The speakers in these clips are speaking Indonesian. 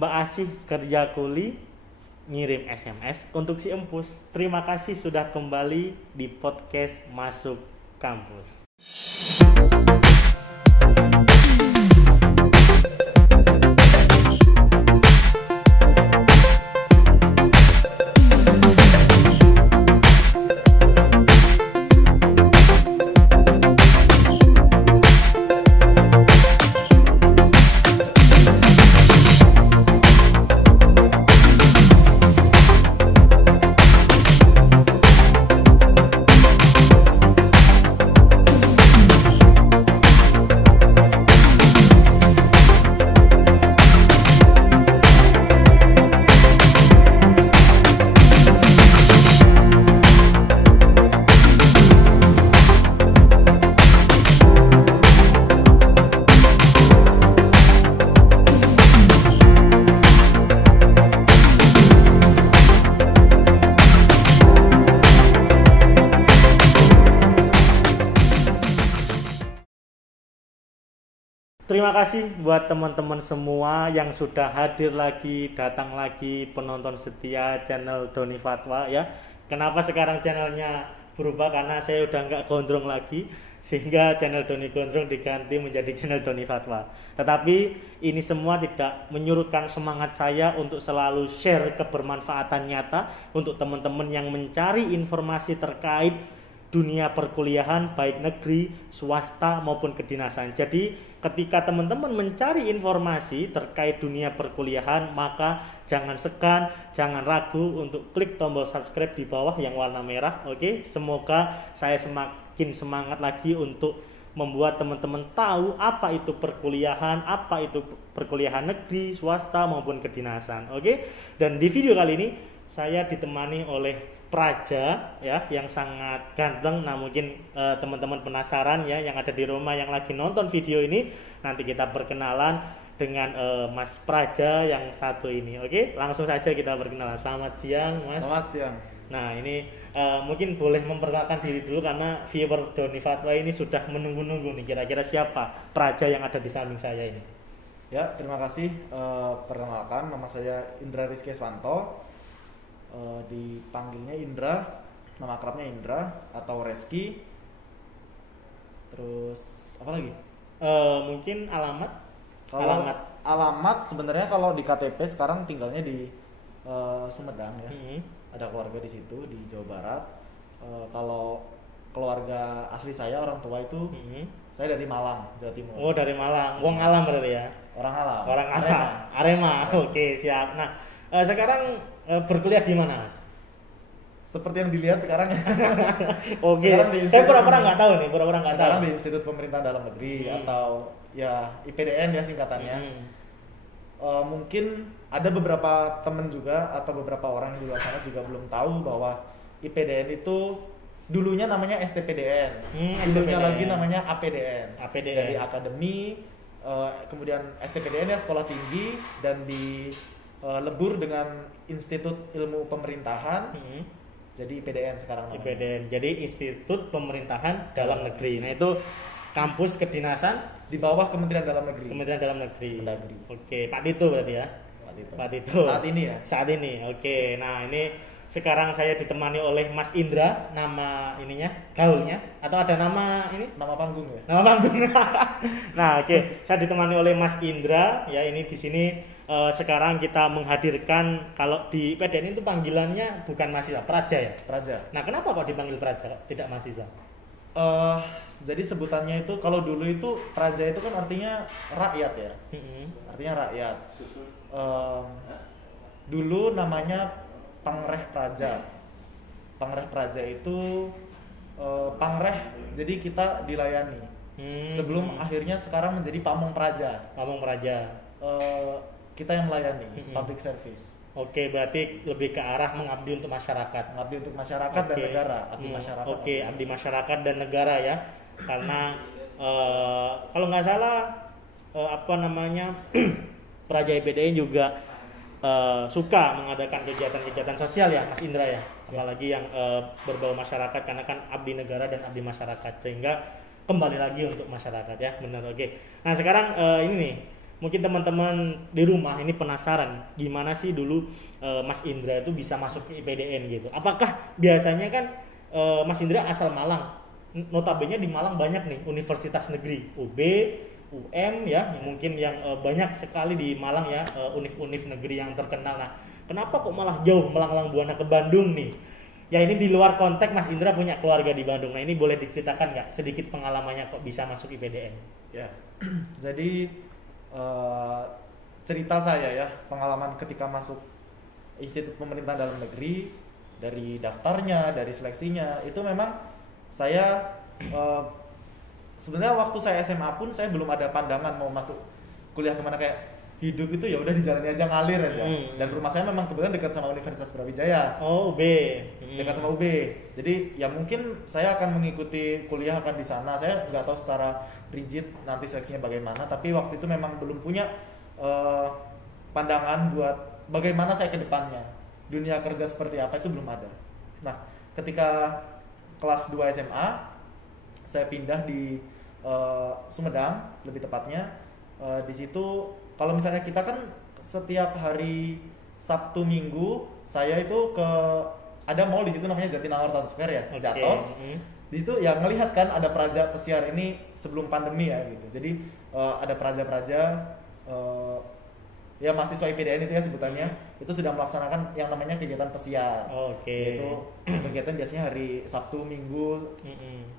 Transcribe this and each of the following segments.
Mbak Asih kerja kuli ngirim SMS untuk si Empus. Terima kasih sudah kembali di podcast Masuk Kampus. Terima kasih buat teman-teman semua yang sudah hadir lagi, datang lagi, penonton setia channel Doni Fatwa ya. Kenapa sekarang channelnya berubah? Karena saya udah nggak gondrong lagi, sehingga channel Doni Gondrong diganti menjadi channel Doni Fatwa. Tetapi ini semua tidak menyurutkan semangat saya untuk selalu share kebermanfaatan nyata untuk teman-teman yang mencari informasi terkait dunia perkuliahan baik negeri, swasta maupun kedinasan. Jadi ketika teman-teman mencari informasi terkait dunia perkuliahan, maka jangan segan, jangan ragu untuk klik tombol subscribe di bawah yang warna merah. Oke, semoga saya semakin semangat lagi untuk membuat teman-teman tahu apa itu perkuliahan, apa itu perkuliahan negeri, swasta maupun kedinasan. Oke. Dan di video kali ini saya ditemani oleh Praja ya, yang sangat ganteng. Nah mungkin teman-teman penasaran ya, yang ada di rumah yang lagi nonton video ini, nanti kita perkenalan dengan Mas Praja yang satu ini. Oke, langsung saja kita perkenalan. Selamat siang Mas. Selamat siang. Nah ini mungkin boleh memperkenalkan diri dulu karena viewer Doni Fatwa ini sudah menunggu-nunggu nih, kira-kira siapa Praja yang ada di samping saya ini. Ya, terima kasih. Perkenalkan, nama saya Indra Rizky Swanto. Dipanggilnya Indra, nama akrabnya Indra atau Reski. Terus apa lagi? Mungkin alamat. Alamat sebenarnya kalau di KTP sekarang tinggalnya di Sumedang ya. Ada keluarga di situ di Jawa Barat. Kalau keluarga asli saya, orang tua itu saya dari Malang, Jawa Timur. Oh, dari Malang. Wong alam berarti ya. Orang alam. Orang alam. Arema. Oke, siap. Nah, sekarang berkuliah di mana, Mas? Seperti yang dilihat sekarang ya. Oke. Saya pura-pura nggak tahu nih, Sekarang di Institut Pemerintahan Dalam Negeri atau ya IPDN ya singkatannya. Mungkin ada beberapa teman juga atau beberapa orang di luar sana juga belum tahu bahwa IPDN itu dulunya namanya STPDN, dulunya lagi namanya APDN. Jadi akademi, kemudian STPDN ya sekolah tinggi, dan di lebur dengan Institut Ilmu Pemerintahan. Jadi IPDN sekarang namanya. IPDN. Jadi Institut Pemerintahan Dalam Negeri. Nah, itu kampus kedinasan di bawah Kementerian Dalam Negeri. Kementerian Dalam Negeri. Mendagri. Oke, Pak Tito berarti ya. Pak Tito. Saat ini ya. Saat ini. Oke. Nah, ini sekarang saya ditemani oleh Mas Indra, nama ininya, gaulnya, atau ada nama ini? Nama panggung ya. Nama panggung. Nah, oke. Saya ditemani oleh Mas Indra. Ya, ini di sini sekarang kita menghadirkan, kalau di PDN itu panggilannya bukan mahasiswa, Praja ya? Praja. Nah, kenapa kok dipanggil Praja, tidak mahasiswa? Jadi sebutannya itu, kalau dulu itu Praja itu kan artinya rakyat ya. Artinya rakyat. Dulu namanya Pangreh Praja. Pangreh Praja itu Pangreh, jadi kita dilayani. Sebelum akhirnya sekarang menjadi Pamong Praja. Pamong Praja. Kita yang melayani, public service. Oke, berarti lebih ke arah mengabdi untuk masyarakat. Mengabdi untuk masyarakat dan negara. Abdi masyarakat. Oke, abdi masyarakat dan negara ya. Karena kalau nggak salah Praja IPDN juga suka mengadakan kegiatan-kegiatan sosial ya, Mas Indra ya. Apalagi yang berbau masyarakat, karena kan abdi negara dan abdi masyarakat, sehingga kembali lagi untuk masyarakat ya, benar. Oke. Nah sekarang ini nih, mungkin teman-teman di rumah ini penasaran gimana sih dulu Mas Indra itu bisa masuk ke IPDN gitu. Apakah biasanya kan Mas Indra asal Malang, notabene di Malang banyak nih universitas negeri, UB, UM ya, mungkin yang banyak sekali di Malang ya, univ-univ negeri yang terkenal. Nah, kenapa kok malah jauh melanglang buana ke Bandung nih? Ya ini di luar konteks Mas Indra punya keluarga di Bandung. Nah ini boleh diceritakan nggak sedikit pengalamannya kok bisa masuk IPDN? Ya, jadi cerita saya ya, pengalaman ketika masuk institut pemerintah dalam negeri, dari daftarnya, dari seleksinya, itu memang saya sebenarnya waktu saya SMA pun saya belum ada pandangan mau masuk kuliah kemana, kayak hidup itu ya udah dijalani aja, ngalir aja. Dan rumah saya memang kebetulan dekat sama Universitas Brawijaya. Oh, UB. Dekat sama UB. Jadi ya mungkin saya akan mengikuti kuliah akan di sana. Saya nggak tahu secara rigid nanti seleksinya bagaimana, tapi waktu itu memang belum punya pandangan buat bagaimana saya ke depannya. Dunia kerja seperti apa itu belum ada. Nah, ketika kelas 2 SMA saya pindah di Sumedang lebih tepatnya. Di situ kalau misalnya kita kan setiap hari Sabtu Minggu saya itu ada mall di situ namanya Jatinangor Town Square ya, Jatos. Di situ ya ngelihat kan ada Praja Pesiar ini sebelum pandemi ya gitu. Jadi ada praja-praja ya mahasiswa IPDN itu ya sebutannya, itu sudah melaksanakan yang namanya kegiatan pesiar. Itu kegiatan biasanya hari Sabtu Minggu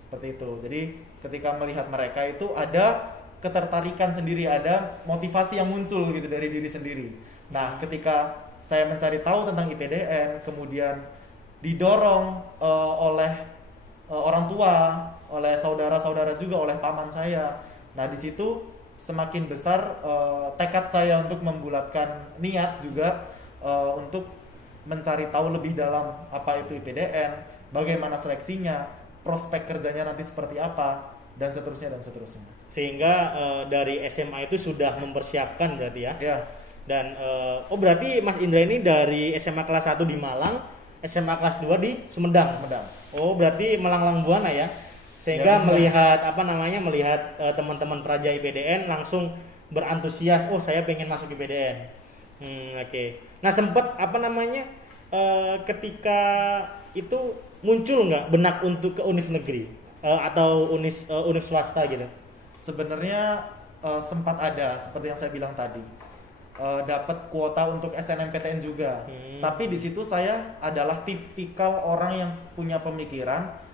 seperti itu. Jadi ketika melihat mereka itu ada ketertarikan sendiri, ada motivasi yang muncul gitu dari diri sendiri. Nah, ketika saya mencari tahu tentang IPDN, kemudian didorong oleh orang tua, oleh saudara-saudara juga, oleh paman saya. Nah, di situ semakin besar tekad saya untuk membulatkan niat juga untuk mencari tahu lebih dalam apa itu IPDN, bagaimana seleksinya, prospek kerjanya nanti seperti apa, dan seterusnya dan seterusnya. Sehingga dari SMA itu sudah mempersiapkan berarti ya. Ya. Dan berarti Mas Indra ini dari SMA kelas 1 di Malang, SMA kelas 2 di Sumedang. Oh, berarti melanglang buana ya. Sehingga ya, melihat teman-teman praja IPDN langsung berantusias, oh saya pengen masuk IPDN. Oke. Nah, sempat ketika itu muncul nggak benak untuk ke univ negeri? Atau univ swasta gitu? Sebenarnya sempat ada, seperti yang saya bilang tadi, dapat kuota untuk SNMPTN juga. Tapi di situ saya adalah tipikal orang yang punya pemikiran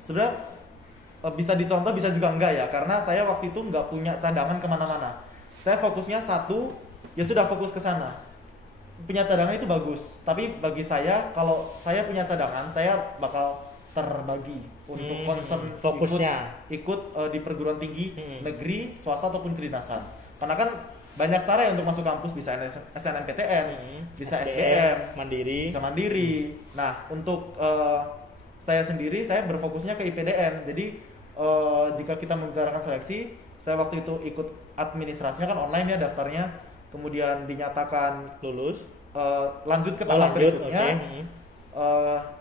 sebenarnya bisa dicontoh bisa juga enggak ya, karena saya waktu itu nggak punya cadangan kemana-mana. Saya fokusnya satu, ya sudah fokus ke sana. Punya cadangan itu bagus, tapi bagi saya kalau saya punya cadangan, saya bakal terbagi untuk concern fokusnya ikut di perguruan tinggi negeri, swasta ataupun kedinasan. Karena kan banyak cara ya untuk masuk kampus, bisa SNMPTN, bisa SBM, bisa mandiri. Nah, untuk saya sendiri saya berfokusnya ke IPDN. Jadi jika kita membicarakan seleksi, saya waktu itu ikut administrasinya kan online ya daftarnya, kemudian dinyatakan lulus, lanjut ke tahap berikutnya.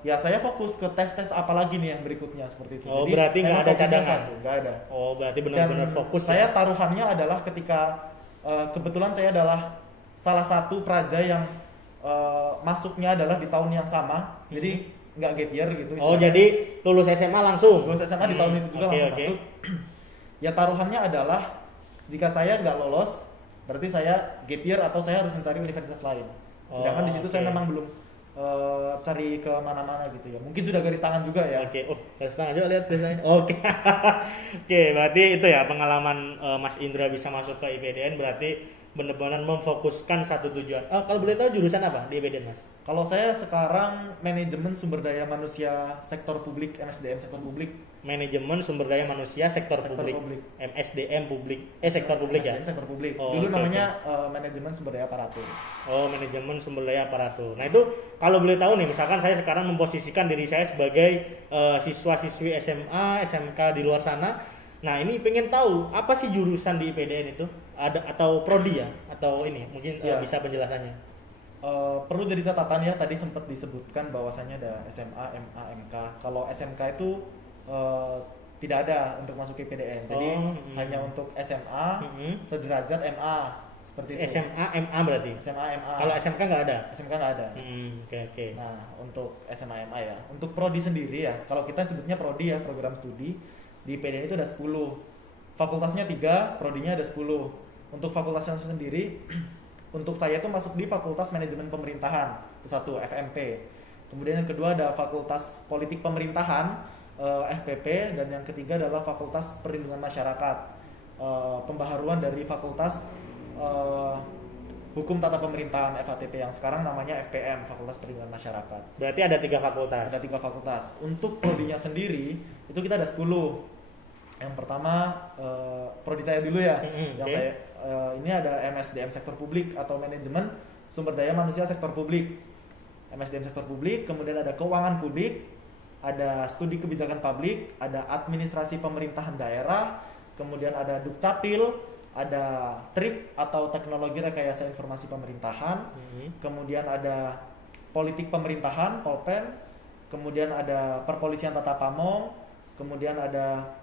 Ya saya fokus ke tes apa lagi nih yang berikutnya seperti itu. Oh, jadi berarti nggak ada cadangan? Nggak ada. Oh, berarti benar-benar fokus. Saya taruhannya adalah ketika kebetulan saya adalah salah satu praja yang masuknya adalah di tahun yang sama, jadi nggak gap year gitu. Oh, jadi lulus SMA langsung? Lulus SMA di tahun itu juga langsung masuk. Ya taruhannya adalah jika saya nggak lolos, berarti saya gap year atau saya harus mencari universitas lain. Sedangkan di situ saya memang belum cari ke mana-mana gitu ya. Mungkin sudah garis tangan juga ya. Garis tangan juga lihat biasanya. Oke, berarti itu ya pengalaman Mas Indra bisa masuk ke IPDN berarti benar-benar memfokuskan satu tujuan. Kalau boleh tahu jurusan apa di IPDN, Mas? Kalau saya sekarang manajemen sumber daya manusia sektor publik, MSDM sektor publik. Manajemen sumber daya manusia sektor publik. MSDM publik. Sektor publik MSDM, ya. Sektor publik. Dulu namanya manajemen sumber daya aparatur. Manajemen sumber daya aparatur. Nah, itu kalau boleh tahu nih, misalkan saya sekarang memposisikan diri saya sebagai siswa-siswi SMA, SMK di luar sana. Nah, ini pengen tahu apa sih jurusan di IPDN itu? Ada atau prodi ya? Atau ini mungkin bisa penjelasannya. Perlu jadi catatan ya, tadi sempat disebutkan bahwasannya ada SMA, MA, MK. Kalau SMK itu tidak ada untuk masuk ke IPDN. Jadi hanya untuk SMA sederajat MA seperti itu. SMA MA berarti. SMA MA. Kalau SMK nggak ada. SMK nggak ada. Oke. Nah untuk SMA MA ya. Untuk prodi sendiri ya. Kalau kita sebutnya prodi ya, program studi di IPDN itu ada 10. Fakultasnya 3, prodinya ada 10. Untuk fakultasnya sendiri, untuk saya itu masuk di Fakultas Manajemen Pemerintahan, satu FMP. Kemudian yang kedua ada Fakultas Politik Pemerintahan, FPP, dan yang ketiga adalah Fakultas Perlindungan Masyarakat, pembaharuan dari Fakultas Hukum Tata Pemerintahan FATP yang sekarang namanya FPM, Fakultas Perlindungan Masyarakat. Berarti ada 3 fakultas. Ada 3 fakultas. Untuk prodinya sendiri itu kita ada 10. Yang pertama prodi saya dulu ya, yang saya ini ada MSDM Sektor Publik atau Manajemen Sumber Daya Manusia Sektor Publik. MSDM Sektor Publik, kemudian ada Keuangan Publik, ada Studi Kebijakan Publik, ada Administrasi Pemerintahan Daerah, kemudian ada Dukcapil, ada TRIP atau Teknologi Rekayasa Informasi Pemerintahan, kemudian ada Politik Pemerintahan, Polpen, kemudian ada Perpolisian Tata Pamong, kemudian ada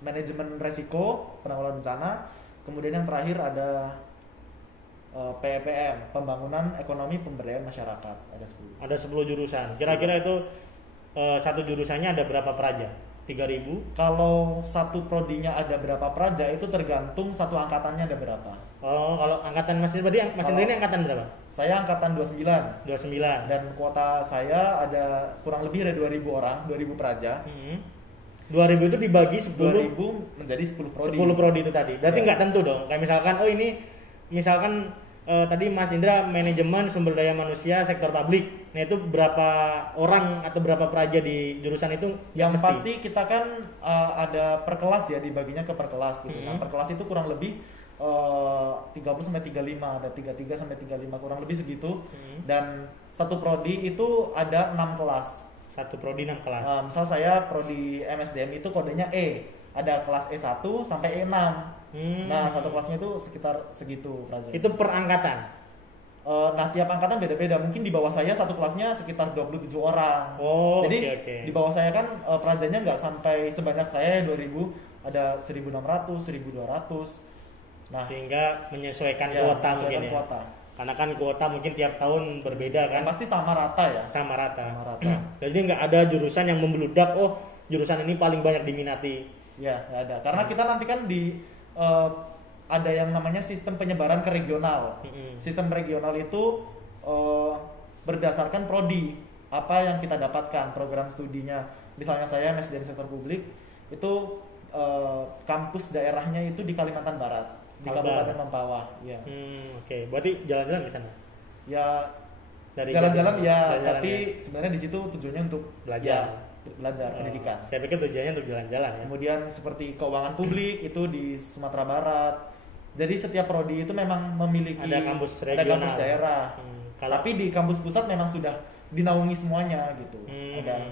Manajemen Resiko, Penanggulangan Bencana, kemudian yang terakhir ada PEPM, Pembangunan Ekonomi Pemberdayaan Masyarakat, ada 10. Ada 10 jurusan. Kira-kira itu satu jurusannya ada berapa praja? 3.000? Kalau satu prodinya ada berapa praja itu tergantung satu angkatannya ada berapa. Oh, kalau angkatan Mas berarti Mas Indra ini angkatan berapa? Saya angkatan 29. 29. Dan kuota saya ada kurang lebih ada 2.000 orang, 2.000 praja. 2.000 itu dibagi 10 menjadi 10 prodi. 10 prodi itu tadi. Berarti nggak tentu dong. Kayak misalkan misalkan tadi Mas Indra manajemen sumber daya manusia sektor publik. Nah itu berapa orang atau berapa praja di jurusan itu? Yang pasti kita kan ada per kelas ya, dibaginya ke per kelas gitu. Nah per kelas itu kurang lebih 30 sampai 35, ada 33 sampai 35 kurang lebih segitu. Dan satu prodi itu ada 6 kelas. Satu prodi 6 kelas. Misal saya prodi MSDM itu kodenya E. Ada kelas E1 sampai E6. Nah, satu kelasnya itu sekitar segitu prajanya. Itu per angkatan? Nah, tiap angkatan beda-beda. Mungkin di bawah saya satu kelasnya sekitar 27 orang. Oh, jadi okay. Di bawah saya kan prajanya nggak sampai sebanyak saya 2000, ada 1600, 1200. Nah, sehingga menyesuaikan kuota mungkin ya. Kuota. Karena kan kuota mungkin tiap tahun berbeda kan. Pasti sama rata ya. Sama rata. Jadi nggak ada jurusan yang membludak. Oh, jurusan ini paling banyak diminati. Ya, nggak ada. Karena kita nanti kan ada yang namanya sistem penyebaran ke regional. Sistem regional itu berdasarkan prodi apa yang kita dapatkan program studinya. Misalnya saya MSDM Sektor Publik itu kampus daerahnya itu di Kalimantan Barat, di Kabupaten Mempawah. Ya. Oke. Berarti jalan-jalan ke sana? Ya, dari jalan-jalan ya. Tapi sebenarnya di situ tujuannya untuk belajar. Pendidikan. Saya pikir tujuannya untuk jalan-jalan ya. Kemudian seperti keuangan publik itu di Sumatera Barat. Jadi setiap prodi itu memang memiliki ada kampus regional, ada kampus daerah. Tapi di kampus pusat memang sudah dinaungi semuanya gitu. Ada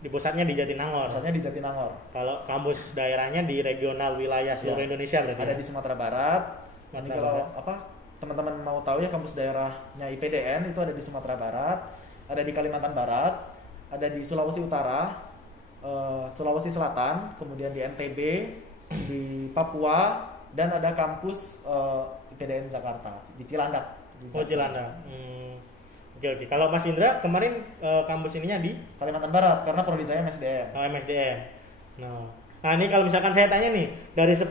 di pusatnya di Jatinangor. Pusatnya di Jatinangor. Kalau kampus daerahnya di regional wilayah seluruh Indonesia berarti. Ada di Sumatera Barat. Nanti kalau teman-teman mau tahu ya kampus daerahnya IPDN itu ada di Sumatera Barat, ada di Kalimantan Barat, ada di Sulawesi Utara, Sulawesi Selatan, kemudian di NTB, di Papua, dan ada kampus IPDN Jakarta di Cilandak. Oh, Cilandak. Oke. Kalau Mas Indra kemarin kampus ininya di Kalimantan Barat karena prodi saya MSDM. Oh, MSDM. Nah, ini kalau misalkan saya tanya nih, dari 10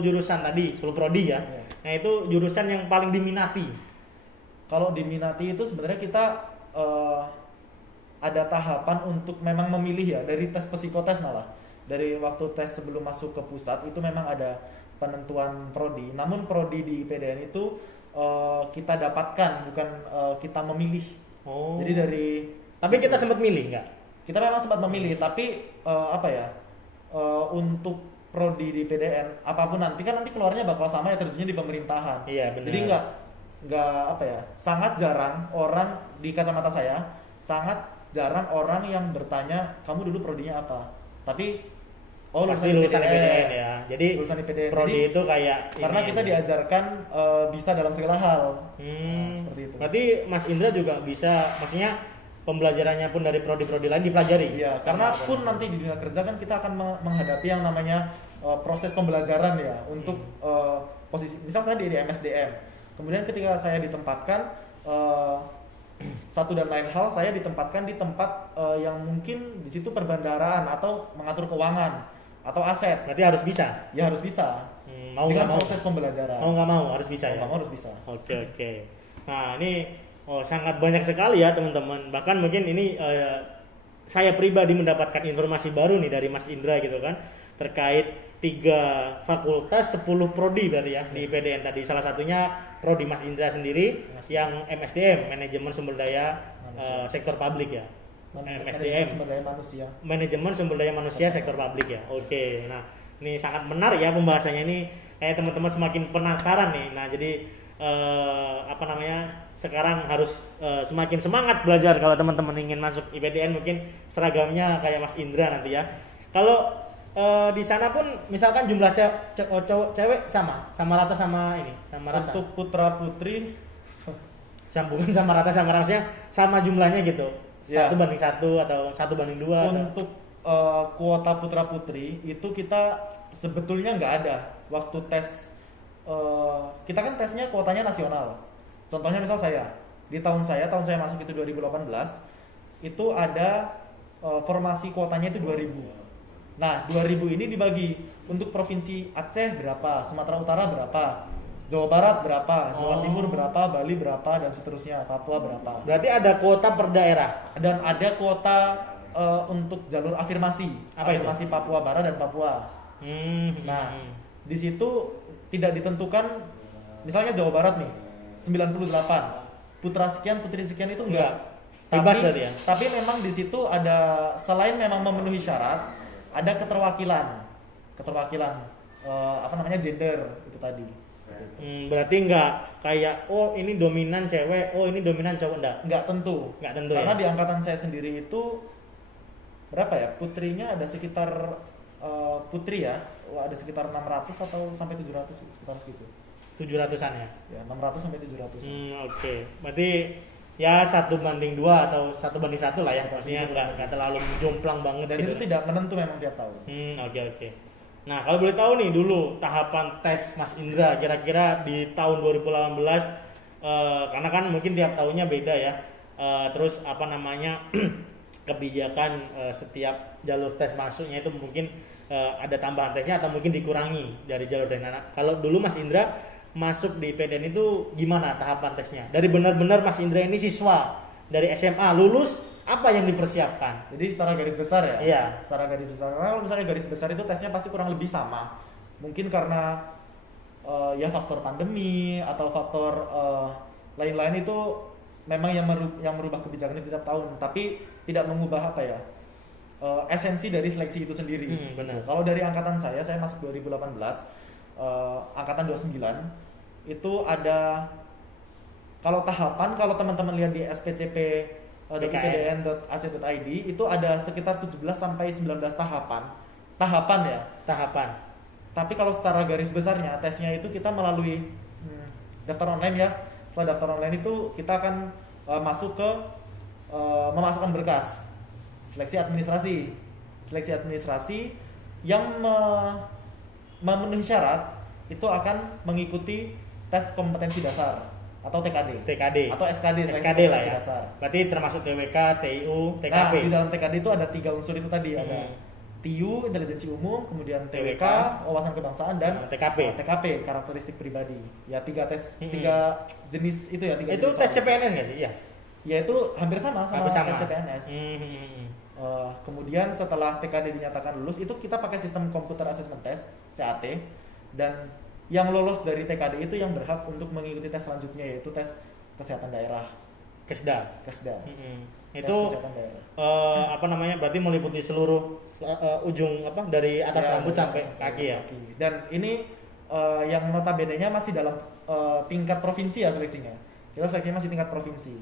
jurusan tadi, 10 prodi ya. Nah, itu jurusan yang paling diminati. Kalau diminati itu sebenarnya kita ada tahapan untuk memang memilih ya, dari tes psikotes malah. Dari waktu tes sebelum masuk ke pusat itu memang ada penentuan prodi. Namun prodi di IPDN itu kita dapatkan, bukan kita memilih. Jadi dari tapi kita sempat milih nggak? Kita memang sempat memilih, tapi untuk prodi di IPDN apapun nanti keluarnya bakal sama ya, terjunnya di pemerintahan. Iya, benar. Jadi nggak sangat jarang orang di kacamata saya, sangat jarang orang yang bertanya kamu dulu prodinya apa. Tapi pasti lulusan IPDN ya. Jadi lulusan IPDN. Prodi itu kayak karena kita diajarkan bisa dalam segala hal. Seperti itu. Berarti Mas Indra juga bisa, maksudnya pembelajarannya pun dari prodi-prodi lain dipelajari. Iya, karena pun nanti di dunia kerja kan kita akan menghadapi yang namanya proses pembelajaran ya untuk posisi, misal saya di MSDM, kemudian ketika saya ditempatkan satu dan lain hal, saya ditempatkan di tempat yang mungkin di situ perbendaharaan atau mengatur keuangan atau aset. Berarti harus bisa. Ya harus bisa. Mau dengan mau. proses pembelajaran. Mau nggak mau harus bisa ya. Mau harus bisa. Oke. Nah ini sangat banyak sekali ya teman-teman. Bahkan mungkin ini saya pribadi mendapatkan informasi baru nih dari Mas Indra gitu kan, terkait 3 fakultas 10 prodi berarti ya di IPDN tadi. Salah satunya prodi Mas Indra sendiri yang MSDM, manajemen sumber daya sektor publik ya. MSDM, manajemen sumber daya manusia sektor publik ya. Oke. Nah ini sangat menarik ya pembahasannya, ini kayak teman-teman semakin penasaran nih. Nah jadi sekarang harus semakin semangat belajar kalau teman-teman ingin masuk IPDN, mungkin seragamnya kayak Mas Indra nanti ya. Kalau di sana pun misalkan jumlah cowok cewek sama rata sama rasa. Untuk putra putri sambungan sama rata sama rasanya sama jumlahnya gitu. 1 banding 1 atau 1 banding 2. Untuk kuota putra putri itu kita sebetulnya nggak ada. Waktu tes kita kan tesnya kuotanya nasional. Contohnya misal di tahun saya masuk itu 2018, itu ada formasi kuotanya itu 2000. Nah 2000 ini dibagi untuk provinsi Aceh berapa, Sumatera Utara berapa, Jawa Barat berapa, Jawa Timur berapa, Bali berapa, dan seterusnya, Papua berapa. Berarti ada kuota per daerah. Dan ada kuota untuk jalur afirmasi. Afirmasi Papua Barat dan Papua. Nah di situ tidak ditentukan, misalnya Jawa Barat nih 98, putra sekian putri sekian itu enggak. Tapi memang di situ ada, selain memang memenuhi syarat, ada keterwakilan gender itu tadi. Berarti enggak kayak ini dominan cewek, ini dominan cowok, enggak tentu karena ya? Di angkatan saya sendiri itu berapa ya, putrinya ada sekitar putri ya, ada sekitar 600 atau sampai 700, sekitar segitu. 700-an ya? Ya, 600 sampai 700. Oke. Berarti ya 1 banding 2 atau 1 banding 1 lah ya. Maksudnya enggak terlalu jomplang banget. Dan gitu. Itu tidak menentu memang tiap tahun. Oke. Nah, kalau boleh tahu nih dulu tahapan tes Mas Indra kira-kira di tahun 2018, karena kan mungkin tiap tahunnya beda ya. Terus kebijakan setiap jalur tes masuknya itu mungkin ada tambahan tesnya atau mungkin dikurangi dari jalur tes. Kalau dulu Mas Indra masuk di IPDN itu gimana tahapan tesnya? Dari benar-benar Mas Indra ini siswa dari SMA lulus, apa yang dipersiapkan? Jadi secara garis besar ya? Iya. Secara garis besar. Kalau misalnya garis besar itu tesnya pasti kurang lebih sama. Mungkin karena ya faktor pandemi atau faktor lain-lain itu memang yang merubah kebijakan itu tiap tahun, tapi tidak mengubah esensi dari seleksi itu sendiri. Benar. Kalau dari angkatan saya masuk 2018, angkatan 29 itu ada, kalau teman-teman lihat di spcp.ipdn.ac.id itu ada sekitar 17 sampai 19 tahapan ya. Tapi kalau secara garis besarnya tesnya itu kita melalui daftar online ya. Setelah daftar online itu kita akan masuk ke memasukkan berkas seleksi administrasi yang memenuhi syarat itu akan mengikuti tes kompetensi dasar atau TKD atau SKD lah ya. Dasar. Berarti termasuk TWK, TIU, TKP. Nah, di dalam TKD itu ada 3 unsur itu tadi, ada TIU, intelijensi umum, kemudian TWK, wawasan kebangsaan, dan TKP, karakteristik pribadi. Ya 3 tes, 3 jenis itu ya. Itu tes CPNS nggak sih? Iya. Ya itu hampir sama tes CPNS. Kemudian setelah TKD dinyatakan lulus, itu kita pakai sistem computer assessment test (CAT), dan yang lolos dari TKD itu yang berhak untuk mengikuti tes selanjutnya, yaitu tes kesehatan daerah. Kesda. Itu berarti meliputi seluruh ujung dari atas rambut sampai kaki ya. Dan ini yang notabene-nya masih dalam tingkat provinsi ya seleksinya. Kita seleksinya masih tingkat provinsi.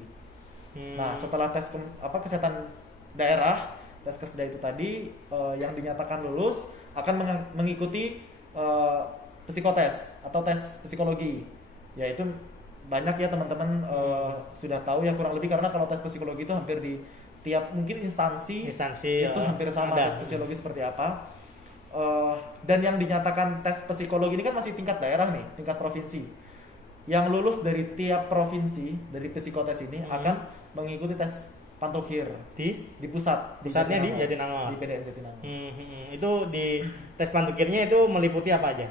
Nah, setelah tes kesehatan daerah, tes kesda itu tadi yang dinyatakan lulus akan mengikuti psikotes atau tes psikologi, yaitu banyak ya teman-teman sudah tahu ya kurang lebih, karena kalau tes psikologi itu hampir di tiap mungkin instansi itu hampir sama tes psikologi seperti apa. Dan yang dinyatakan tes psikologi ini kan masih tingkat daerah nih, tingkat provinsi. Yang lulus dari tiap provinsi dari psikotes ini akan mengikuti tes Pantokhir di pusatnya di Jatinangor, di PDN Jatinangor. Itu di tes Pantokhirnya itu meliputi apa aja?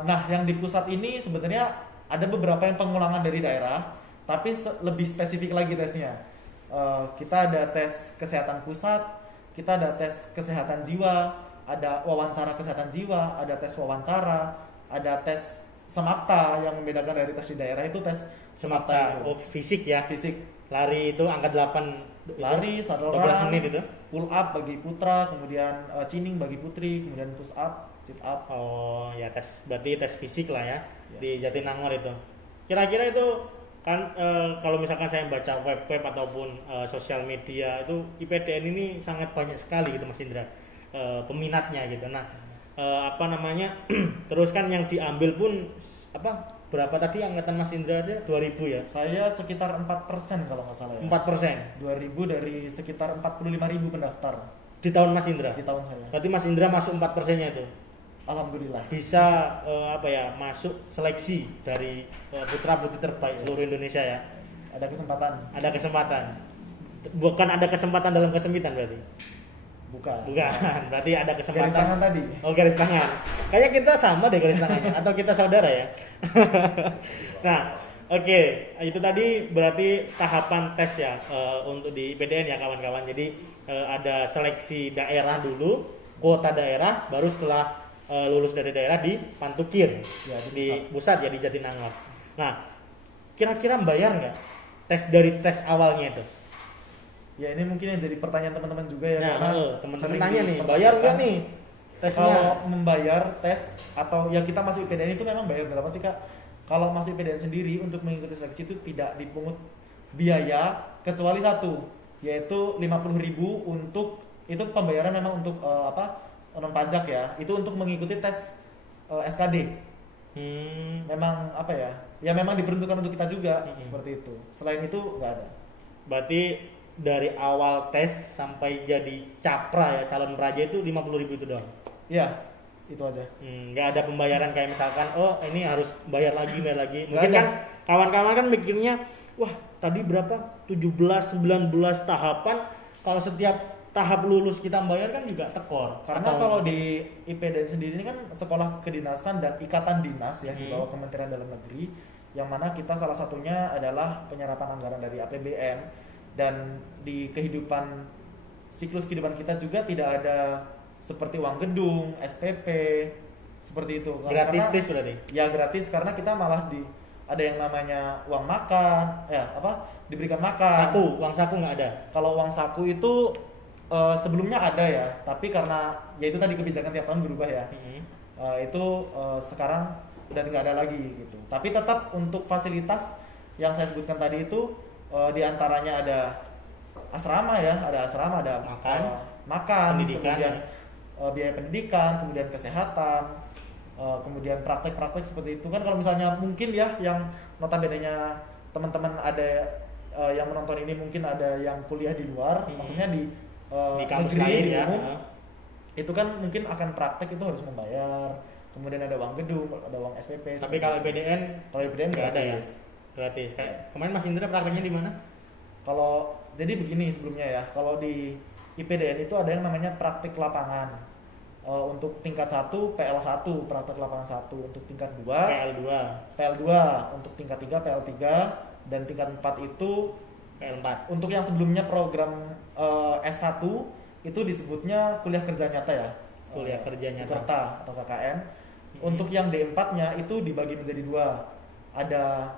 Nah, yang di pusat ini sebenarnya ada beberapa yang pengulangan dari daerah, tapi lebih spesifik lagi tesnya. Kita ada tes kesehatan pusat, kita ada tes kesehatan jiwa, ada wawancara kesehatan jiwa, ada tes wawancara, ada tes semapta. Yang membedakan dari tes di daerah itu tes semapta. Fisik ya? Fisik. Lari itu angka 8, lari, shuttle 12 menit itu. Pull up bagi putra, kemudian chinning bagi putri, kemudian push up, sit up. Oh ya, berarti tes fisik lah ya di Jatinangor itu. Kira-kira itu kan kalau misalkan saya baca web ataupun sosial media itu IPDN ini sangat banyak sekali gitu Mas Indra peminatnya gitu. Nah terus kan yang diambil pun berapa tadi angkatan Mas Indra aja 2000 ya? Saya sekitar 4% kalau nggak salah ya. 4%? 2000 dari sekitar 45.000 pendaftar. Di tahun Mas Indra? Di tahun saya. Berarti Mas Indra masuk 4%-nya itu? Alhamdulillah. Bisa masuk seleksi dari putra-putri terbaik seluruh Indonesia ya? Ada kesempatan. Ada kesempatan. Bukan ada kesempatan dalam kesempitan berarti? Bukan, berarti ada kesempatan. Garis tangan tadi. Oh, garis tangan. Kayaknya kita sama deh garis tangannya, atau kita saudara ya. Nah, oke. Itu tadi berarti tahapan tes ya untuk di PDN ya kawan-kawan. Jadi ada seleksi daerah dulu, kuota daerah, baru setelah lulus dari daerah di Pantokhir ya, di pusat ya di Jatinangor. Nah, kira-kira bayar nggak dari tes awalnya itu? Ya ini mungkin yang jadi pertanyaan teman-teman juga ya, karena teman-teman tanya nih, bayar nggak nih tesnya? Kalau membayar tes atau ya kita masuk IPDN itu memang bayar berapa sih Kak? Kalau masuk IPDN sendiri untuk mengikuti seleksi itu tidak dipungut biaya kecuali satu, yaitu 50.000 untuk itu pembayaran memang untuk non pajak ya, itu untuk mengikuti tes SKD. Memang ya memang diperuntukkan untuk kita juga seperti itu. Selain itu nggak ada. Berarti dari awal tes sampai jadi capra ya calon praja itu 50.000 itu doang? Iya, itu aja. Nggak ada pembayaran kayak misalkan ini harus bayar lagi. Mungkin kan kawan-kawan kan mikirnya, wah tadi berapa 17-19 tahapan, kalau setiap tahap lulus kita bayar kan juga tekor. Karena kalau di IPDN sendiri ini kan sekolah kedinasan dan ikatan dinas ya di bawah Kementerian Dalam Negeri, yang mana kita salah satunya adalah penyerapan anggaran dari APBN. Dan di siklus kehidupan kita juga tidak ada seperti uang gedung, SPP, seperti itu. Gratis tes berarti? Ya gratis, karena kita malah ada yang namanya uang makan, diberikan makan. Uang saku nggak ada? Kalau uang saku itu sebelumnya ada ya, tapi karena ya itu tadi kebijakan tiap tahun berubah ya. Sekarang udah nggak ada lagi gitu. Tapi tetap untuk fasilitas yang saya sebutkan tadi itu di antaranya ada asrama, ada makan, pendidikan, kemudian biaya pendidikan, kemudian kesehatan, kemudian praktek-praktek seperti itu kan. Kalau misalnya mungkin ya yang notabene-nya teman-teman ada yang menonton ini mungkin ada yang kuliah di luar, maksudnya di kampus negeri, lain di ya, umum, itu kan mungkin akan praktek itu harus membayar, kemudian ada uang gedung, ada uang SPP. Tapi kalau IPDN nggak ada ya? Gratis. Kayak kemarin Mas Indra prakteknya di mana? Kalau jadi begini sebelumnya ya, kalau di IPDN itu ada yang namanya praktik lapangan. Untuk tingkat 1 PL1 praktik lapangan 1, untuk tingkat 2 PL2, untuk tingkat 3 PL3, dan tingkat 4 itu PL4. Untuk yang sebelumnya program S1 itu disebutnya kuliah kerja nyata ya. Kuliah kerja nyata KERTA atau KKN. Untuk yang D4-nya itu dibagi menjadi 2. Ada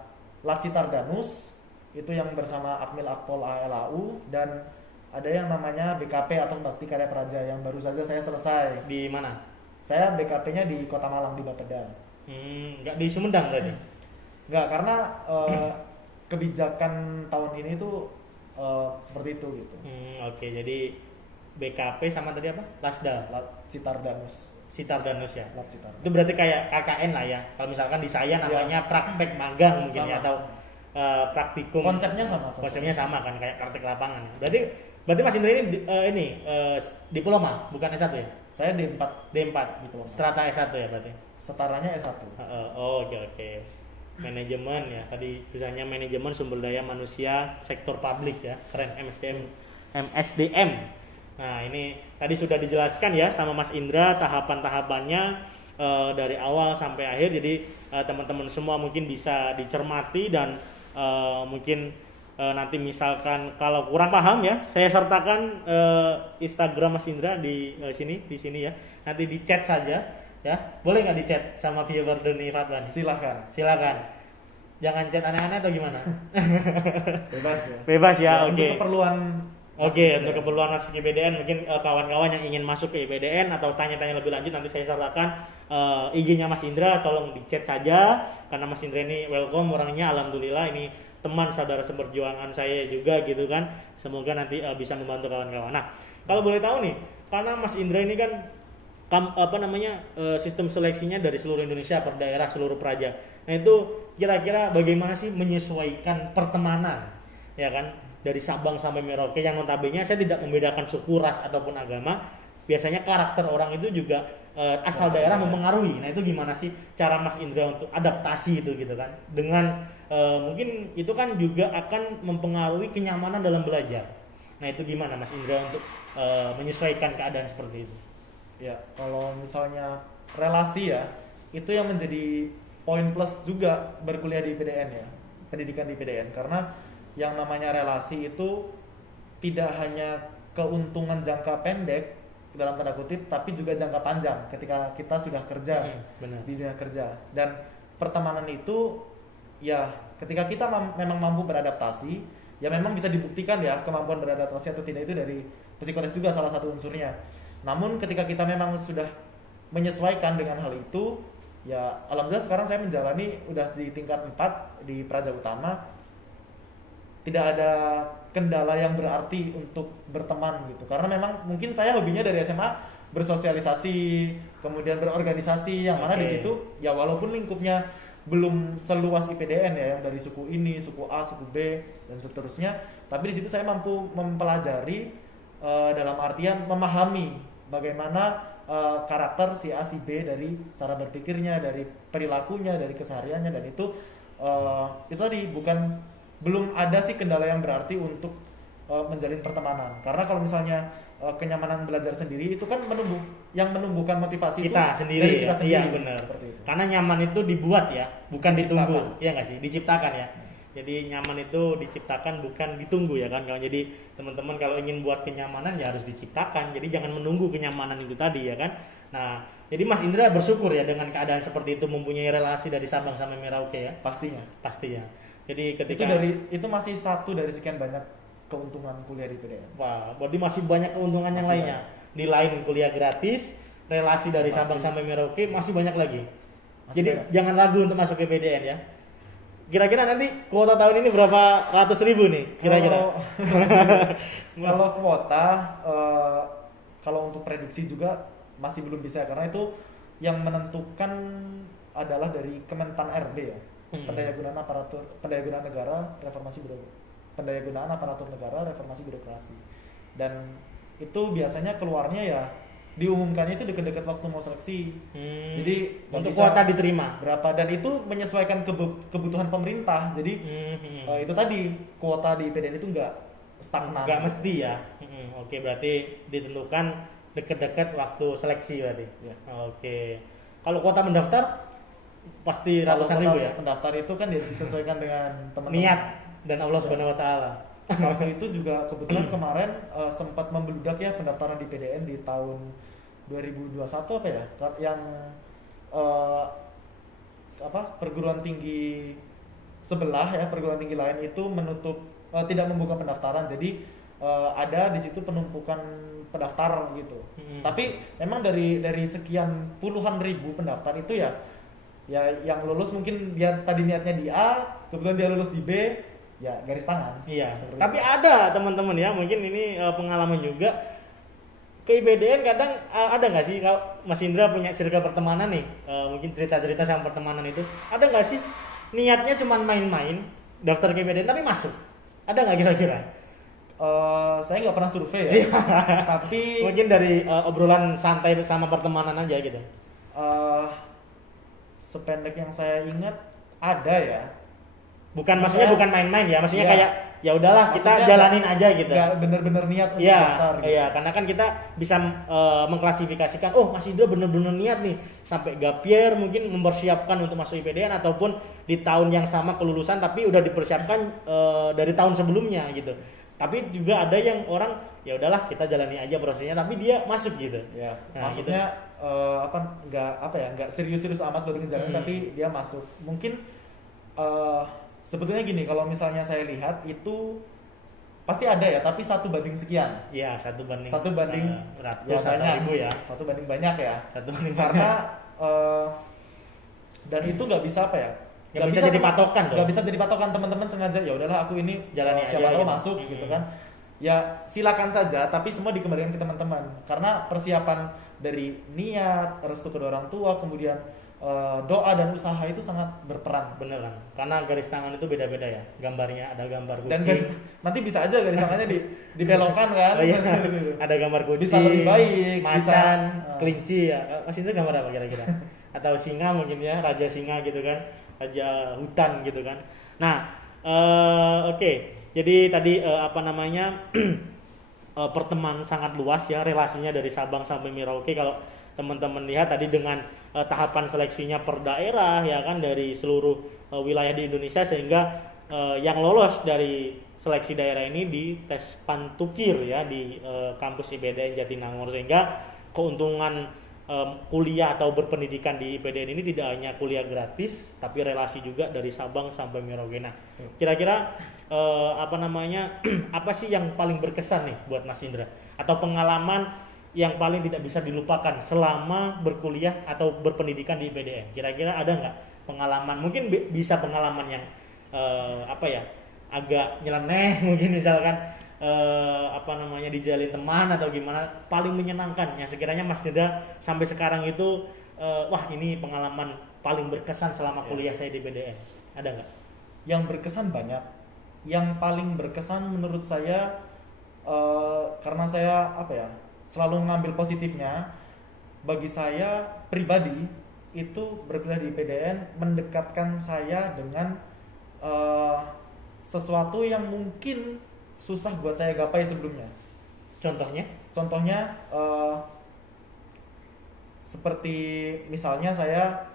Latsitar Danus itu yang bersama Akmil Akpol ALAU, dan ada yang namanya BKP atau Bakti Karya Praja yang baru saja saya selesai. Di mana? Saya BKP-nya di Kota Malang, di Bapeda. Nggak di Sumedang berarti? Nggak, karena kebijakan tahun ini itu seperti itu gitu. Oke, jadi BKP sama tadi apa? Latsitar Danus. Sitardanus ya. Lat Sitardanus. Itu berarti kayak KKN lah ya. Kalau misalkan di saya namanya praktek magang mungkin ya, atau praktikum. Konsepnya sama kan, kayak praktek lapangan. Berarti Mas Indra ini diploma, bukan S1 ya? Saya D4 diploma. Strata S1 ya berarti. Setaranya S1. Oke. Manajemen ya. Tadi susahnya manajemen sumber daya manusia sektor publik ya. Keren, MSDM. Nah, ini tadi sudah dijelaskan ya sama Mas Indra tahapan-tahapannya dari awal sampai akhir. Jadi teman-teman semua mungkin bisa dicermati dan mungkin nanti misalkan kalau kurang paham ya, saya sertakan Instagram Mas Indra di sini ya. Nanti di chat saja ya. Boleh nggak di chat sama viewer Doni Fatwa? Silakan. Jangan chat aneh-aneh atau gimana? Bebas ya. Oke. Untuk keperluan untuk keperluan masuk IPDN, mungkin kawan-kawan yang ingin masuk ke IPDN atau tanya-tanya lebih lanjut, nanti saya sertakan IG-nya Mas Indra, tolong di chat saja karena Mas Indra ini welcome orangnya, alhamdulillah ini teman saudara seperjuangan saya juga gitu kan. Semoga nanti bisa membantu kawan-kawan. Nah, kalau boleh tahu nih, karena Mas Indra ini kan sistem seleksinya dari seluruh Indonesia per daerah, seluruh praja. Nah, itu kira-kira bagaimana sih menyesuaikan pertemanan ya kan dari Sabang sampai Merauke, yang notabene saya tidak membedakan suku, ras ataupun agama. Biasanya karakter orang itu juga asal daerah mempengaruhi. Nah, itu gimana sih cara Mas Indra untuk adaptasi itu gitu kan? Dengan mungkin itu kan juga akan mempengaruhi kenyamanan dalam belajar. Nah, itu gimana Mas Indra untuk menyesuaikan keadaan seperti itu? Ya, kalau misalnya relasi ya, itu yang menjadi poin plus juga berkuliah di IPDN ya, pendidikan di IPDN, karena yang namanya relasi itu tidak hanya keuntungan jangka pendek dalam tanda kutip, tapi juga jangka panjang ketika kita sudah kerja di dunia kerja. Dan pertemanan itu ya ketika kita memang mampu beradaptasi, ya memang bisa dibuktikan ya kemampuan beradaptasi atau tidak itu dari psikotes juga salah satu unsurnya. Namun ketika kita memang sudah menyesuaikan dengan hal itu, ya alhamdulillah sekarang saya menjalani udah di tingkat 4 di Praja Utama, tidak ada kendala yang berarti untuk berteman gitu. Karena memang mungkin saya hobinya dari SMA bersosialisasi, kemudian berorganisasi, yang mana di situ ya walaupun lingkupnya belum seluas IPDN ya, yang dari suku ini, suku A, suku B dan seterusnya, tapi di situ saya mampu mempelajari dalam artian memahami bagaimana karakter si A si B dari cara berpikirnya, dari perilakunya, dari kesehariannya, dan itu tadi belum ada sih kendala yang berarti untuk menjalin pertemanan. Karena kalau misalnya kenyamanan belajar sendiri itu kan menumbuhkan motivasi kita itu sendiri, dari kita sendiri. Iya benar. Karena nyaman itu dibuat ya, bukan ditunggu. Iya nggak sih? Diciptakan ya. Jadi nyaman itu diciptakan bukan ditunggu ya kan. Jadi teman-teman kalau ingin buat kenyamanan ya harus diciptakan. Jadi jangan menunggu kenyamanan itu tadi ya kan. Nah, jadi Mas Indra bersyukur ya dengan keadaan seperti itu, mempunyai relasi dari Sabang sampai Merauke ya. Pastinya. Jadi ketika itu masih satu dari sekian banyak keuntungan kuliah di IPDN. Wah, berarti masih banyak keuntungan yang lainnya. Di lain kuliah gratis, relasi dari Sabang sampai Merauke masih banyak lagi. Jadi jangan ragu untuk masuk ke IPDN ya. Kira-kira nanti kuota tahun ini berapa ratus ribu nih kira-kira? Kalau kuota, kalau untuk prediksi juga masih belum bisa, karena itu yang menentukan adalah dari Kemenpan RB ya, Pendayagunaan Aparatur Negara Reformasi Birokrasi. Dan itu biasanya keluarnya ya diumumkannya itu dekat-dekat waktu mau seleksi. Jadi untuk kuota diterima berapa, dan itu menyesuaikan kebutuhan pemerintah. Jadi itu tadi kuota di IPDN itu enggak stagnan. Enggak mesti ya. Oke, berarti ditentukan dekat-dekat waktu seleksi berarti. Ya. Oke. Kalau kuota mendaftar pasti ratusan ribu ya. Pendaftar itu kan disesuaikan dengan teman-teman. Niat dan Allah Subhanahu wa taala. Waktu itu juga kebetulan kemarin sempat membludak ya pendaftaran di PDN di tahun 2021 apa ya, yang perguruan tinggi sebelah ya, perguruan tinggi lain itu menutup, tidak membuka pendaftaran. Jadi ada di situ penumpukan pendaftar gitu. Tapi memang dari sekian puluhan ribu pendaftar itu ya yang lulus mungkin dia tadi niatnya di A, kebetulan dia lulus di B, ya garis tangan. Iya. Tapi ada teman-teman ya, mungkin ini pengalaman juga, ke IPDN kadang ada nggak sih kalau Mas Indra punya circle pertemanan nih, mungkin cerita-cerita sama pertemanan itu, ada nggak sih niatnya cuma main-main daftar ke IPDN tapi masuk? Ada nggak kira-kira? Saya nggak pernah survei ya, tapi mungkin dari obrolan santai sama pertemanan aja gitu. Sependek yang saya ingat ada ya. Bukan maksudnya bukan main-main ya, maksudnya kayak ya udahlah kita jalanin aja gitu. Gak bener-bener niat untuk daftar gitu. Iya, karena kan kita bisa mengklasifikasikan, oh Mas Indra bener-bener niat nih sampai gap year mungkin mempersiapkan untuk masuk IPDN ataupun di tahun yang sama kelulusan tapi udah dipersiapkan dari tahun sebelumnya gitu. Tapi juga ada yang orang ya udahlah kita jalani aja prosesnya tapi dia masuk gitu. Ya, nah, maksudnya gitu. Nggak serius-serius amat baru ngejalanin tapi dia masuk. Mungkin sebetulnya gini, kalau misalnya saya lihat itu pasti ada ya, tapi 1 banding sekian. Iya, 1 banding ratus ya, banyak. Ribu ya. 1 banding banyak ya. 1 banding karena dan itu nggak bisa apa ya? Nggak bisa jadi patokan dong. Nggak bisa jadi patokan, teman-teman sengaja ya udahlah aku ini jalani siapa tahu gitu. masuk gitu kan. Ya silakan saja, tapi semua dikembalikan ke teman-teman. Karena persiapan dari niat, restu kedua orang tua, kemudian doa dan usaha itu sangat berperan. Beneran, karena garis tangan itu beda-beda ya, gambarnya ada gambar kucing. Dan nanti bisa aja garis tangannya dibelokkan kan. Oh, iya. Ada gambar kucing, bisa lebih baik, macan, kelinci ya. Mas Indra gambar apa kira-kira? Atau singa mungkin ya, raja singa gitu kan, raja hutan gitu kan. Nah, oke. Jadi tadi pertemanan sangat luas ya, relasinya dari Sabang sampai Merauke. Kalau teman-teman lihat tadi dengan tahapan seleksinya per daerah ya kan, dari seluruh wilayah di Indonesia, sehingga yang lolos dari seleksi daerah ini di tes pantukir ya di kampus IPDN Jatinangor, sehingga keuntungan kuliah atau berpendidikan di IPDN ini tidak hanya kuliah gratis tapi relasi juga dari Sabang sampai Merauke. Nah, kira-kira apa sih yang paling berkesan nih buat Mas Indra, atau pengalaman yang paling tidak bisa dilupakan selama berkuliah atau berpendidikan di IPDN? Kira-kira ada nggak pengalaman, mungkin bisa pengalaman yang agak nyeleneh mungkin misalkan dijalin teman atau gimana, paling menyenangkan yang sekiranya Mas Indra sampai sekarang itu wah ini pengalaman paling berkesan selama kuliah saya di IPDN, ada nggak? Yang berkesan banyak. Yang paling berkesan menurut saya karena saya selalu ngambil positifnya, bagi saya pribadi itu berkuliah di IPDN mendekatkan saya dengan sesuatu yang mungkin susah buat saya gapai sebelumnya. Contohnya seperti misalnya saya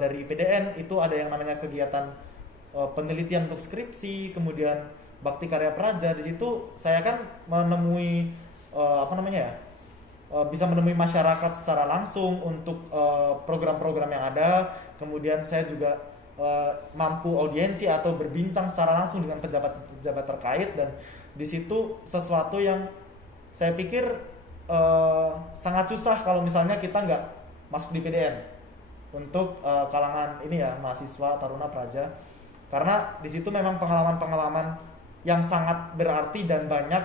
dari IPDN itu ada yang namanya kegiatan penelitian untuk skripsi, kemudian bakti karya praja. Di situ saya kan menemui bisa menemui masyarakat secara langsung untuk program-program yang ada. Kemudian saya juga mampu audiensi atau berbincang secara langsung dengan pejabat-pejabat terkait, dan di situ sesuatu yang saya pikir sangat susah kalau misalnya kita nggak masuk di PDN untuk kalangan ini ya, mahasiswa, taruna, praja, karena di situ memang pengalaman-pengalaman yang sangat berarti dan banyak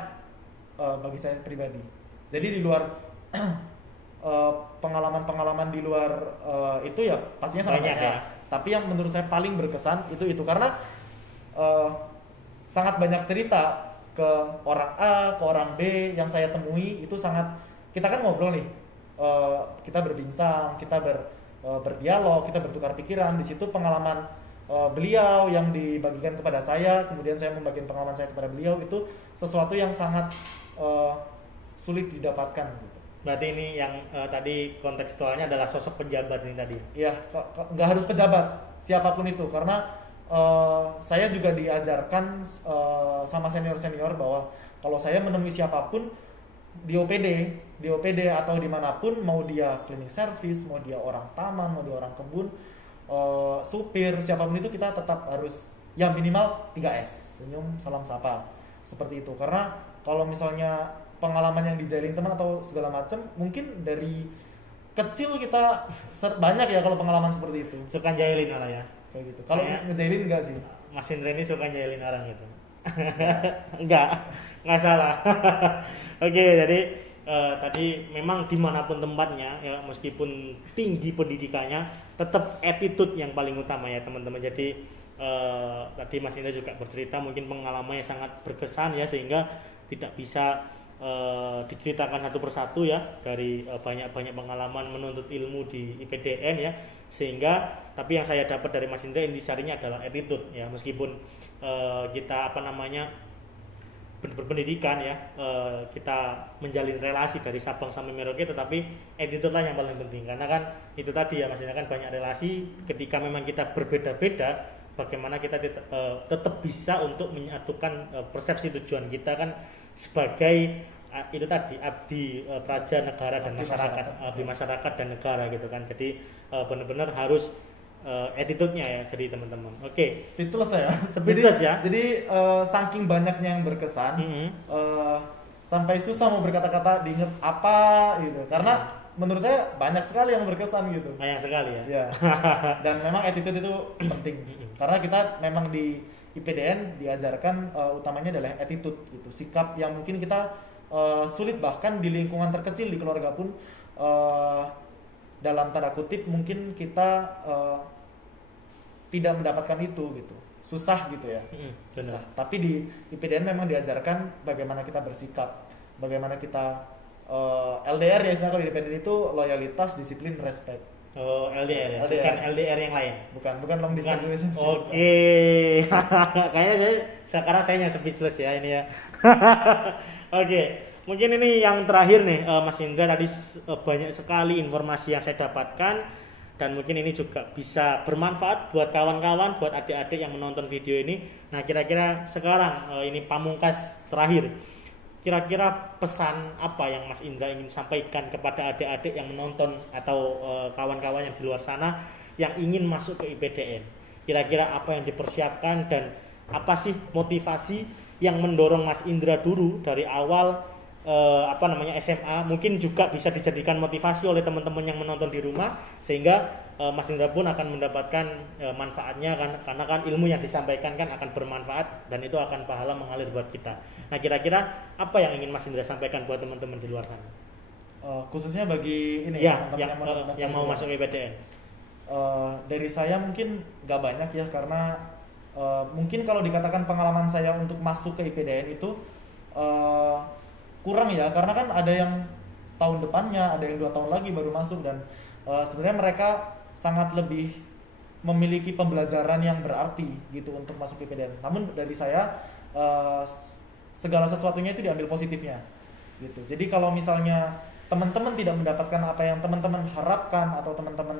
bagi saya pribadi. Jadi di luar pengalaman-pengalaman di luar itu ya pastinya sangat banyak ya. Tapi yang menurut saya paling berkesan itu karena sangat banyak cerita ke orang A, ke orang B yang saya temui. Itu sangat, kita kan ngobrol nih, kita berbincang, kita berdialog, kita bertukar pikiran. Di situ pengalaman beliau yang dibagikan kepada saya, kemudian saya membagikan pengalaman saya kepada beliau, itu sesuatu yang sangat sulit didapatkan gitu. Berarti ini yang tadi kontekstualnya adalah sosok pejabat ini tadi. Iya, nggak harus pejabat, siapapun itu, karena saya juga diajarkan sama senior-senior bahwa kalau saya menemui siapapun di OPD atau dimanapun, mau dia cleaning service, mau dia orang taman, mau dia orang kebun, supir, siapapun itu, kita tetap harus ya minimal 3S, senyum, salam, sapa, seperti itu. Karena kalau misalnya pengalaman yang dijalin teman atau segala macam, mungkin dari kecil kita banyak ya kalau pengalaman seperti itu. Suka jailin orang ya? Kayak gitu. Kalau ngejailin enggak sih? Mas Indra ini suka jailin orang gitu? Enggak salah. Oke, jadi tadi memang dimanapun tempatnya ya, meskipun tinggi pendidikannya, tetap attitude yang paling utama ya teman-teman. Jadi tadi Mas Indra juga bercerita mungkin pengalamannya sangat berkesan ya, sehingga tidak bisa diceritakan satu persatu ya, dari banyak-banyak pengalaman menuntut ilmu di IPDN ya, sehingga tapi yang saya dapat dari Mas Indra intisarinya adalah attitude ya, meskipun kita berpendidikan ya, kita menjalin relasi dari Sabang sampai Merauke, tetapi attitude lah yang paling penting, karena kan itu tadi ya Mas Indra, kan banyak relasi ketika memang kita berbeda-beda, bagaimana kita tetap bisa untuk menyatukan persepsi tujuan kita kan sebagai itu tadi abdi praja negara dan masyarakat, abdi masyarakat dan negara gitu kan. Jadi benar-benar harus attitude-nya ya, jadi teman-teman. Oke. Speechless ya. Speechless ya. Jadi saking banyaknya yang berkesan, sampai susah mau berkata-kata diinget apa gitu. Karena menurut saya banyak sekali yang berkesan gitu. Banyak sekali ya. Ya. Dan memang attitude itu penting. Karena kita memang di IPDN diajarkan utamanya adalah attitude gitu. Sikap yang mungkin kita sulit, bahkan di lingkungan terkecil di keluarga pun dalam tanda kutip mungkin kita tidak mendapatkan itu gitu, susah gitu ya. Susah. Tapi di IPDN memang diajarkan bagaimana kita bersikap, bagaimana kita LDR ya, istilah kalau di IPDN itu loyalitas, disiplin, respect. Oh, LDR ya. Bukan LDR yang lain. Bukan long distance relationship. Oke. Kayaknya sekarang saya yang speechless ya ini ya. Oke. Mungkin ini yang terakhir nih Mas Indra, tadi banyak sekali informasi yang saya dapatkan, dan mungkin ini juga bisa bermanfaat buat kawan-kawan, buat adik-adik yang menonton video ini. Nah, kira-kira sekarang ini pamungkas terakhir. Kira-kira pesan apa yang Mas Indra ingin sampaikan kepada adik-adik yang menonton atau kawan-kawan yang di luar sana yang ingin masuk ke IPDN? Kira-kira apa yang dipersiapkan dan apa sih motivasi yang mendorong Mas Indra dulu dari awal SMA? Mungkin juga bisa dijadikan motivasi oleh teman-teman yang menonton di rumah, sehingga Mas Indra pun akan mendapatkan manfaatnya kan, karena kan ilmu yang disampaikan kan akan bermanfaat dan itu akan pahala mengalir buat kita. Nah, kira-kira apa yang ingin Mas Indra sampaikan buat teman-teman di luar sana? Khususnya bagi ini ya, yang mau masuk IPDN. Dari saya mungkin gak banyak ya, karena mungkin kalau dikatakan pengalaman saya untuk masuk ke IPDN itu kurang ya, karena kan ada yang tahun depannya, ada yang 2 tahun lagi baru masuk, dan sebenarnya mereka sangat lebih memiliki pembelajaran yang berarti gitu untuk masuk IPDN. Namun dari saya segala sesuatunya itu diambil positifnya gitu. Jadi kalau misalnya teman-teman tidak mendapatkan apa yang teman-teman harapkan atau teman-teman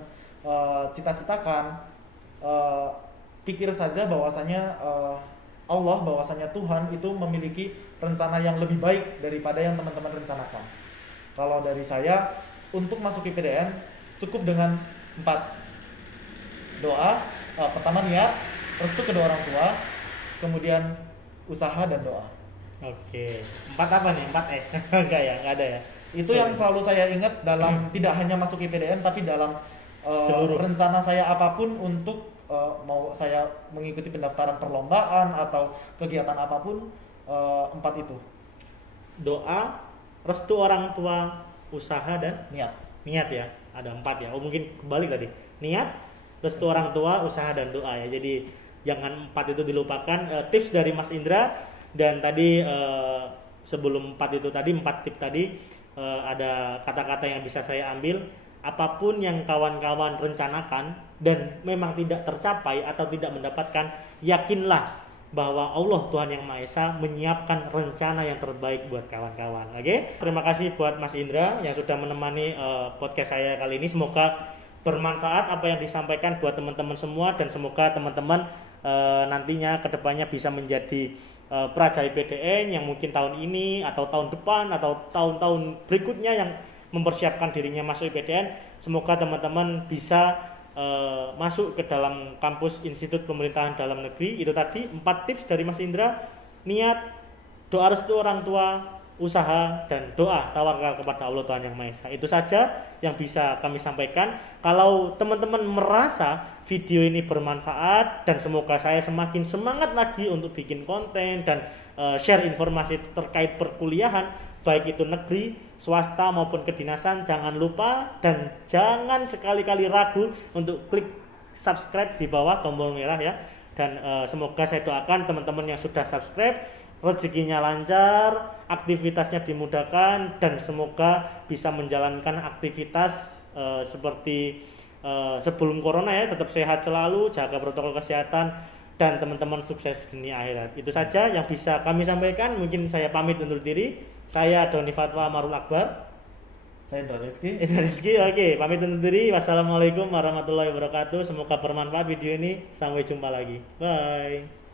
cita-citakan, pikir saja bahwasanya bahwasanya Tuhan itu memiliki rencana yang lebih baik daripada yang teman-teman rencanakan. Kalau dari saya, untuk masuk IPDN cukup dengan 4 doa. Pertama niat, restu kedua orang tua, kemudian usaha dan doa. Oke. 4 apa nih? 4S? Enggak ya, enggak ada ya. Itu yang selalu saya ingat dalam tidak hanya masuk IPDN, tapi dalam seluruh rencana saya apapun untuk mau saya mengikuti pendaftaran perlombaan atau kegiatan apapun, 4 itu. Doa, restu orang tua, usaha dan niat. Niat ya, ada 4 ya. Oh, mungkin kembali tadi. Niat, restu orang tua, usaha dan doa ya. Jadi jangan 4 itu dilupakan. Tips dari Mas Indra, dan tadi sebelum 4 itu tadi, 4 tips tadi, ada kata-kata yang bisa saya ambil. Apapun yang kawan-kawan rencanakan dan memang tidak tercapai atau tidak mendapatkan, yakinlah bahwa Allah Tuhan Yang Maha Esa menyiapkan rencana yang terbaik buat kawan-kawan. Oke? Terima kasih buat Mas Indra yang sudah menemani podcast saya kali ini. Semoga bermanfaat apa yang disampaikan buat teman-teman semua, dan semoga teman-teman nantinya kedepannya bisa menjadi praja IPDN yang mungkin tahun ini atau tahun depan atau tahun-tahun berikutnya yang mempersiapkan dirinya masuk IPDN. Semoga teman-teman bisa masuk ke dalam kampus Institut Pemerintahan Dalam Negeri. Itu tadi 4 tips dari Mas Indra: niat, doa restu orang tua, usaha, dan doa tawakal kepada Allah Tuhan Yang Maha Esa. Itu saja yang bisa kami sampaikan. Kalau teman-teman merasa video ini bermanfaat dan semoga saya semakin semangat lagi untuk bikin konten dan share informasi terkait perkuliahan, baik itu negeri, swasta maupun kedinasan. Jangan lupa dan jangan sekali-kali ragu untuk klik subscribe di bawah tombol merah ya. Dan semoga saya doakan teman-teman yang sudah subscribe rezekinya lancar, aktivitasnya dimudahkan, dan semoga bisa menjalankan aktivitas seperti sebelum corona ya, tetap sehat selalu, jaga protokol kesehatan, dan teman-teman sukses dunia akhirat. Itu saja yang bisa kami sampaikan. Mungkin saya pamit undur diri. Saya Doni Fatwa Marul Akbar. Saya Indra Rizky. Oke, pamit undur diri. Wassalamualaikum warahmatullahi wabarakatuh. Semoga bermanfaat video ini. Sampai jumpa lagi. Bye.